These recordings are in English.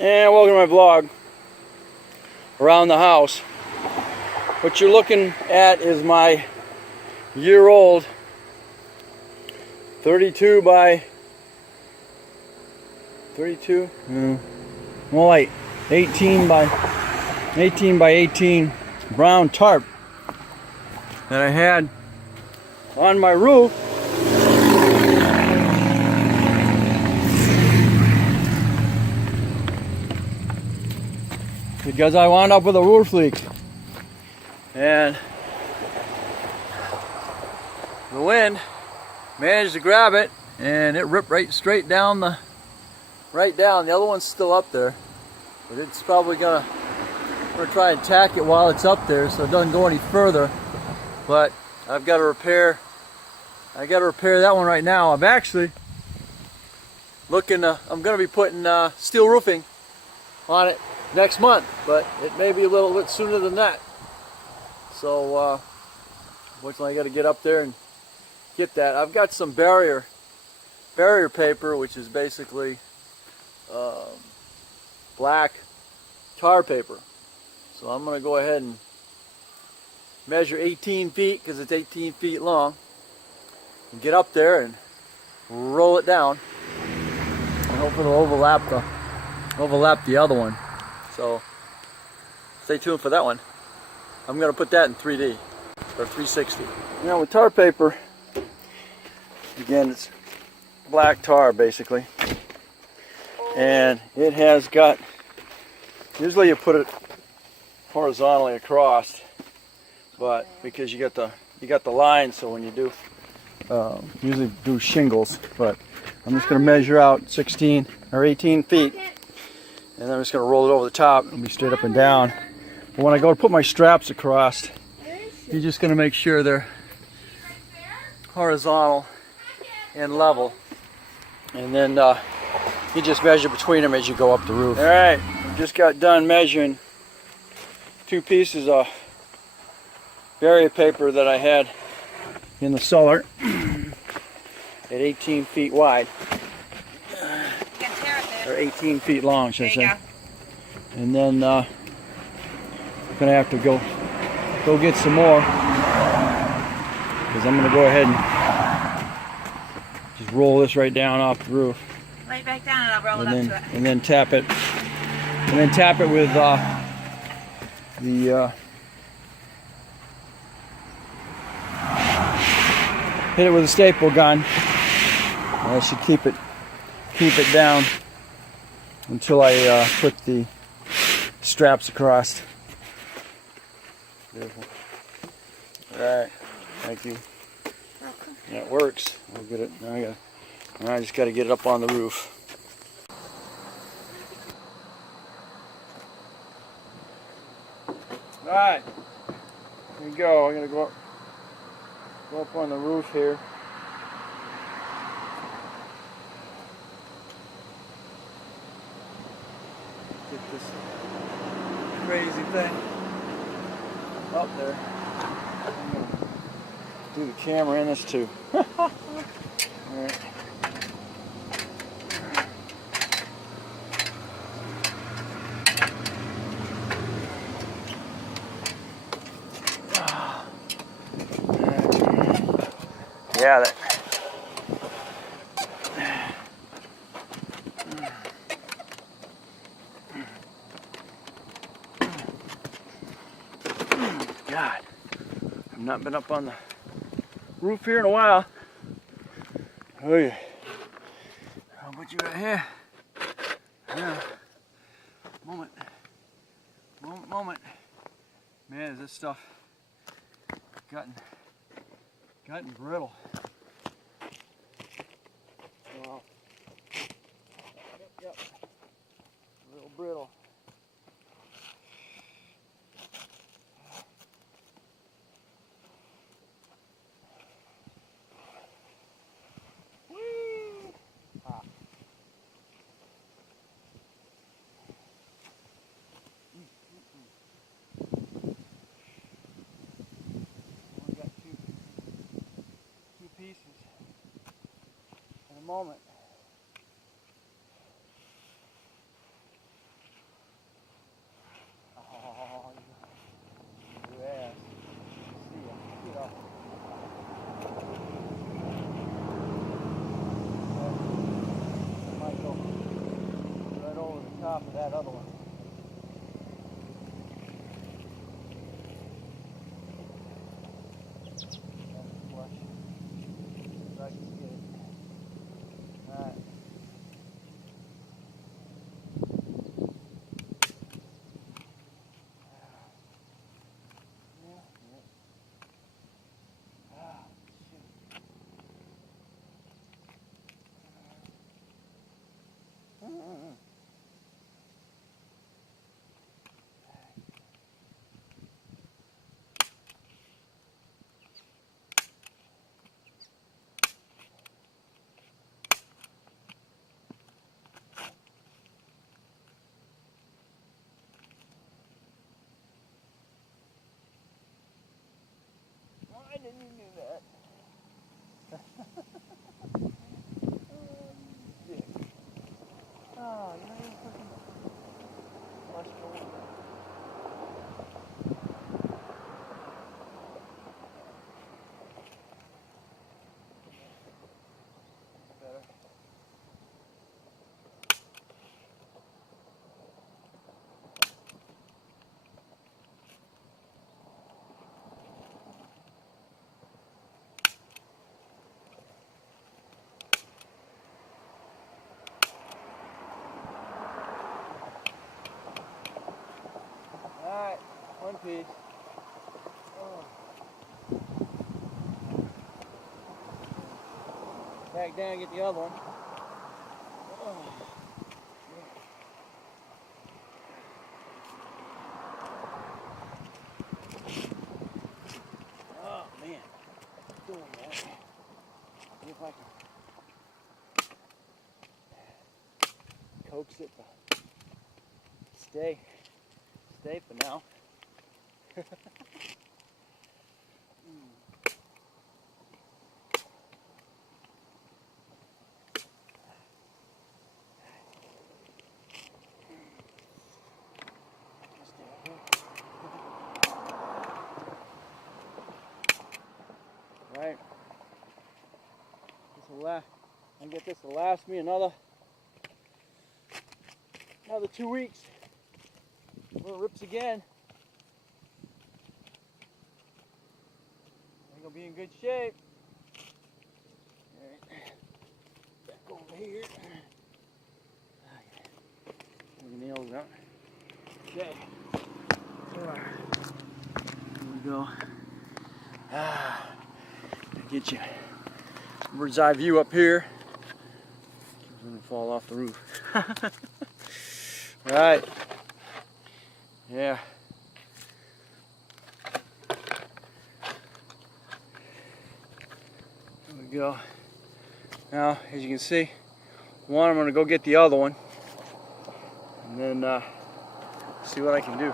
And welcome to my vlog around the house. What you're looking at is my year-old 32 by 32, more like 18 by 18 brown tarp that I had on my roof. Because I wound up with a roof leak, and the wind managed to grab it, and it ripped right straight down the other one's still up there, but it's probably gonna try and tack it while it's up there so it doesn't go any further. But I've got to repair that one right now. I'm actually looking I'm gonna be putting steel roofing on it next month, but it may be a little bit sooner than that. So unfortunately I got to get up there and get that. I've got some barrier paper, which is basically black tar paper. So I'm going to go ahead and measure 18 feet because it's 18 feet long, and get up there and roll it down, and hopefully it'll overlap the other one. So stay tuned for that one. I'm going to put that in 3D or 360. Now with tar paper, again, it's black tar basically, and it has got, usually you put it horizontally across, but because you got the line, so when you do usually do shingles, but I'm just going to measure out 16 or 18 feet, and then I'm just going to roll it over the top and be straight up and down. But when I go to put my straps across, you're just going to make sure they're horizontal and level, and then you just measure between them as you go up the roof. Alright, just got done measuring 2 pieces of barrier paper that I had in the cellar at 18 feet wide, or 18 feet long, should I say. And then I'm gonna have to go get some more, because I'm gonna go ahead and just roll this right down off the roof. Right back down, and I'll roll it up to it. And then tap it. And then tap it with hit it with a staple gun. That should keep it down until I put the straps across. Beautiful. Alright, thank you. Welcome. Yeah, it works. I'll get it. Now I just got to get it up on the roof. Alright, here we go. I'm going to go up on the roof here. Get this crazy thing up there. I'm going to do the camera in this too. Alright. Yeah, that. God, I've not been up on the roof here in a while. Oh yeah. What you got here? Yeah. Moment. Man, is this stuff gotten brittle. Wow. Yep. A little brittle. Whee! Ah. Only got two pieces at a moment. that other one. I didn't do that. Oh, you ain't fucking flushed over. Better. Alright, one piece. Oh. Back down and get the other one. Oh. Oh man, doing that. See if I can coax it to stay for now. Right. I get this to last me another 2 weeks. When it rips again, I'm gonna be in good shape. All right. Back over here. The nails out. Okay. Here we go. Get you bird's eye view up here. I'm gonna fall off the roof. All right. Yeah. There we go. Now, as you can see, I'm gonna go get the other one, and then see what I can do.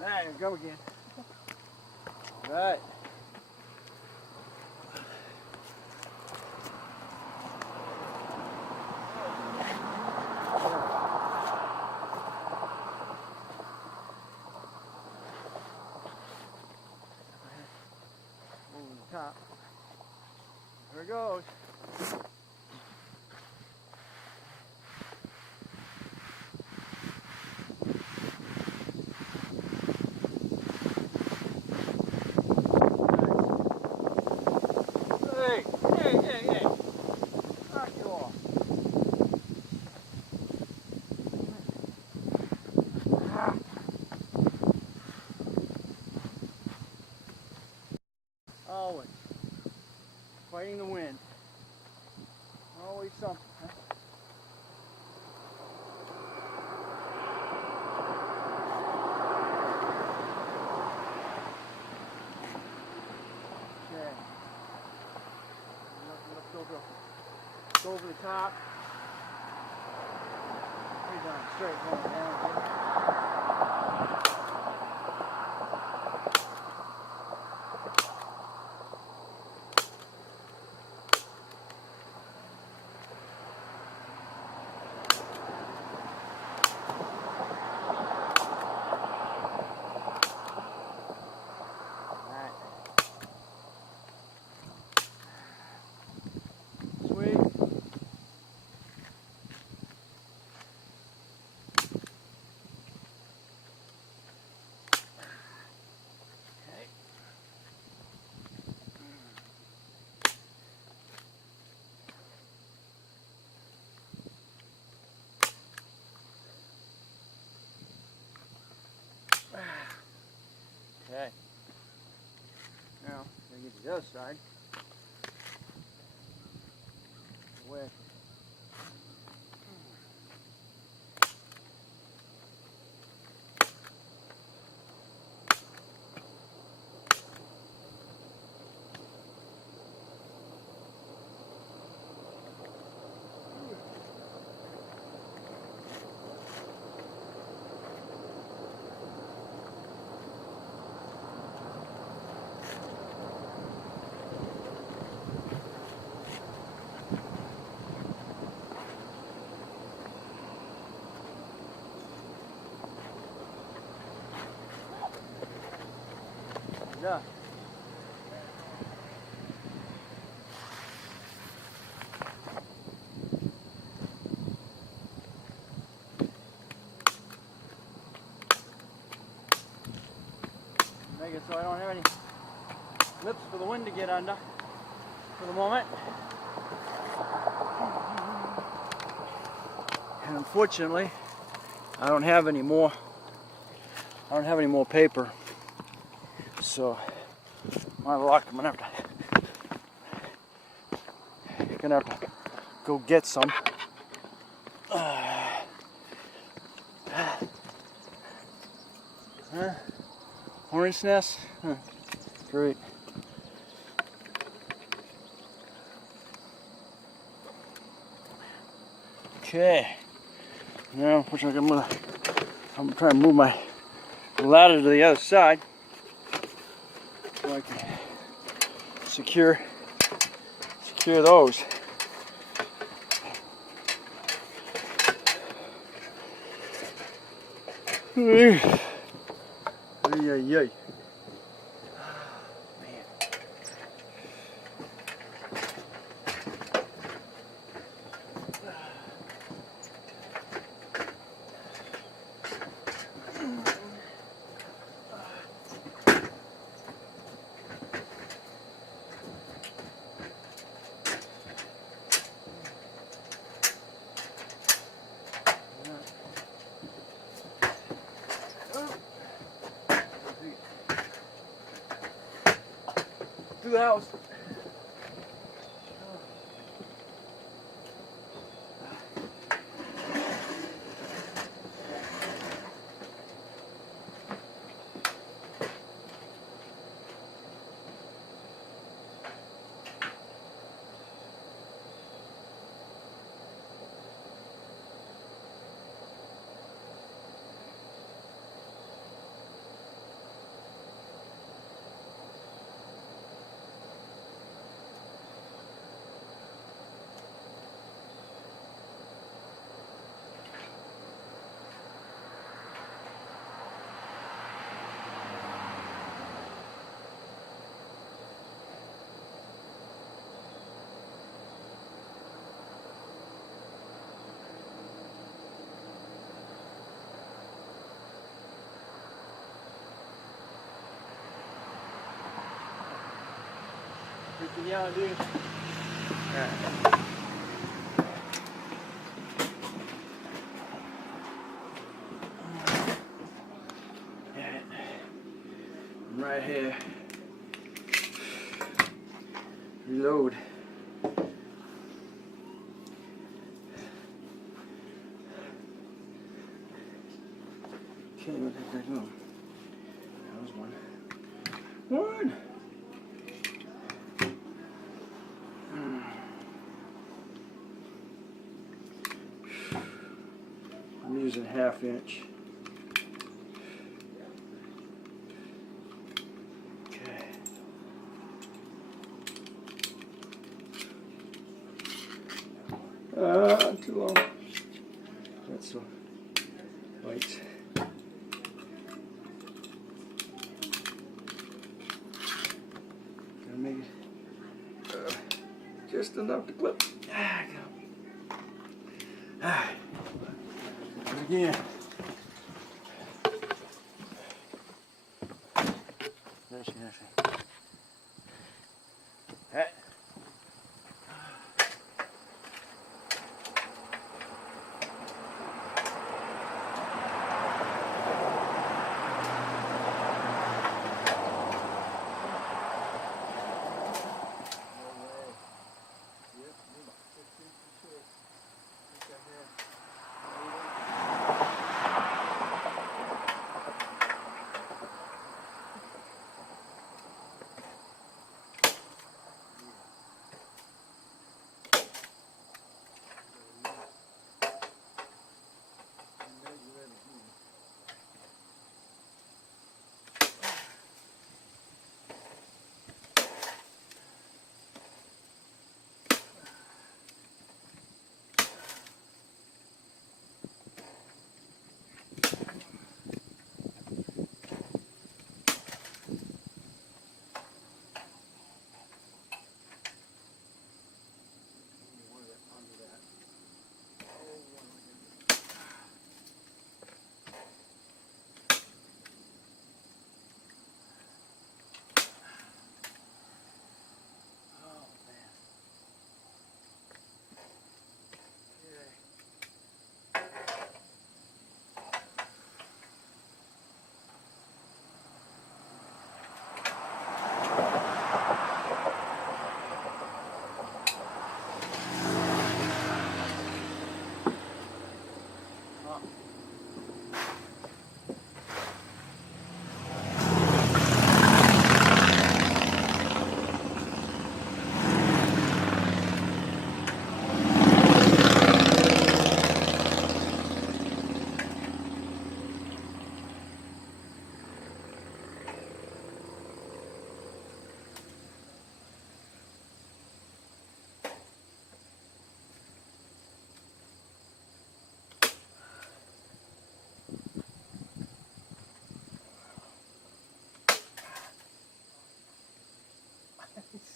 Alright, here we go again. Alright. Over the top. There it goes. something, huh? Okay. Look over the top. Pretty darn straight going down here. Sweet. Okay. Now, gonna get to the other side. Away. Yeah. Make it so I don't have any lips for the wind to get under for the moment. And unfortunately, I don't have any more paper. So my luck, I'm gonna have to go get some. Hornet's nest? Huh. Great. Okay. Now, unfortunately, I'm gonna try and move my ladder to the other side so I can secure those. Ay, ay, ay. To the house. Freaking yellow, dude. Alright. I'm right here. Reload. Okay, what did I do? That was one. One! I'm using 1/2 inch. Okay. Too long. That's so white. Gotta make it just enough to clip. Ah, go. Ah. Do it again. There she. Hey.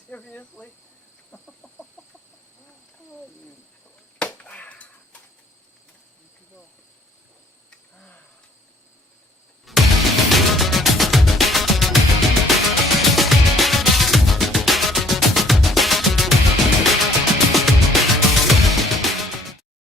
Seriously?